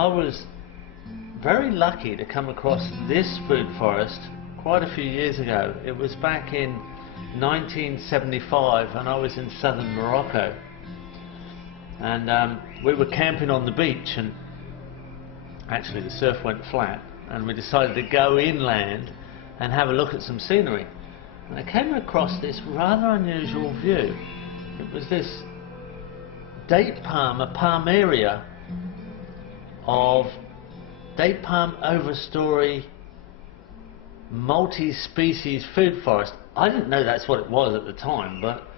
I was very lucky to come across this food forest quite a few years ago. It was back in 1975 and I was in southern Morocco, and we were camping on the beach, and actually the surf went flat and we decided to go inland and have a look at some scenery. And I came across this rather unusual view. It was this date palm, a palm area of date palm overstory multi-species food forest. I didn't know that's what it was at the time, but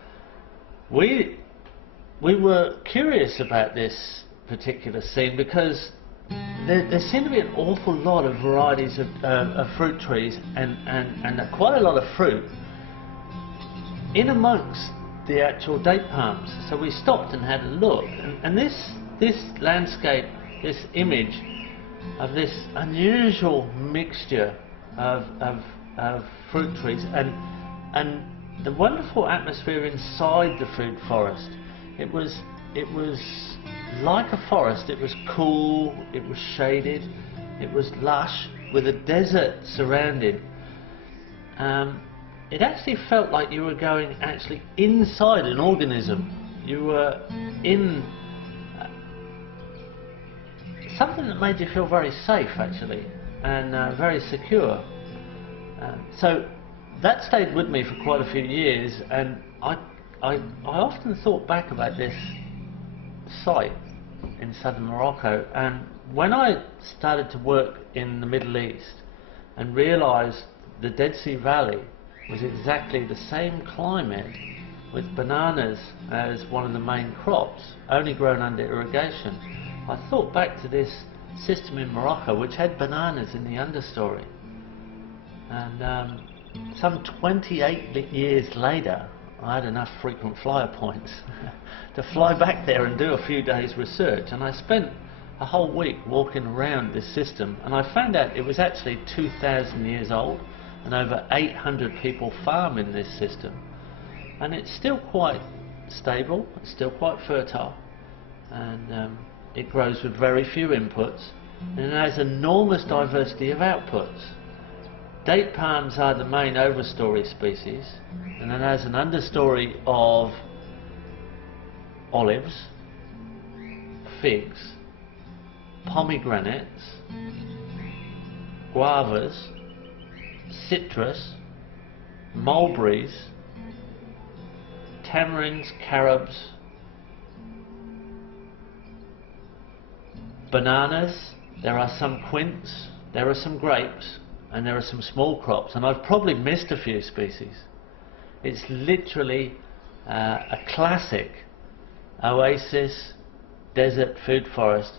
we were curious about this particular scene because there seemed to be an awful lot of varieties of fruit trees and quite a lot of fruit in amongst the actual date palms. So we stopped and had a look, and this landscape, this image of this unusual mixture of fruit trees and the wonderful atmosphere inside the food forest. It was like a forest. It was cool, it was shaded, it was lush with a desert surrounded. It actually felt like you were going actually inside an organism. You were in something that made you feel very safe actually, and very secure. So that stayed with me for quite a few years, and I often thought back about this site in southern Morocco, and when I started to work in the Middle East and realised the Dead Sea Valley was exactly the same climate, with bananas as one of the main crops, only grown under irrigation, I thought back to this system in Morocco which had bananas in the understory. And some 28 years later, I had enough frequent flyer points to fly back there and do a few days research, and I spent a whole week walking around this system, and I found out it was actually 2,000 years old, and over 800 people farm in this system, and it's still quite stable, it's still quite fertile, and it grows with very few inputs, and it has enormous diversity of outputs. Date palms are the main overstory species, and it has an understory of olives, figs, pomegranates, guavas, citrus, mulberries, tamarinds, carobs, bananas. There are some quince, there are some grapes, and there are some small crops, and I've probably missed a few species. It's literally a classic oasis desert food forest,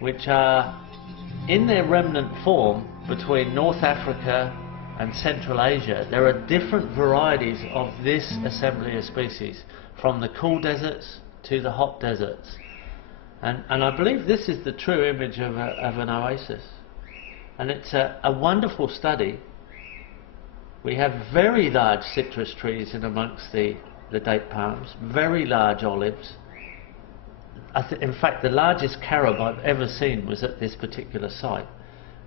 which are in their remnant form between North Africa and Central Asia. There are different varieties of this assembly of species, from the cool deserts to the hot deserts, and I believe this is the true image of an oasis. And it's a wonderful study. We have very large citrus trees in amongst the date palms, very large olives. In fact, the largest carob I've ever seen was at this particular site.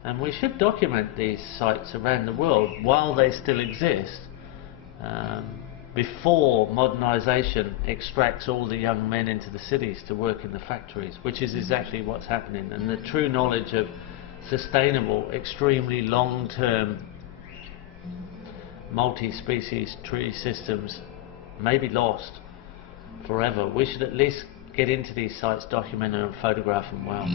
And we should document these sites around the world while they still exist, before modernisation extracts all the young men into the cities to work in the factories, which is exactly what's happening. And the true knowledge of sustainable, extremely long-term multi-species tree systems may be lost forever. We should at least get into these sites, document them and photograph them well.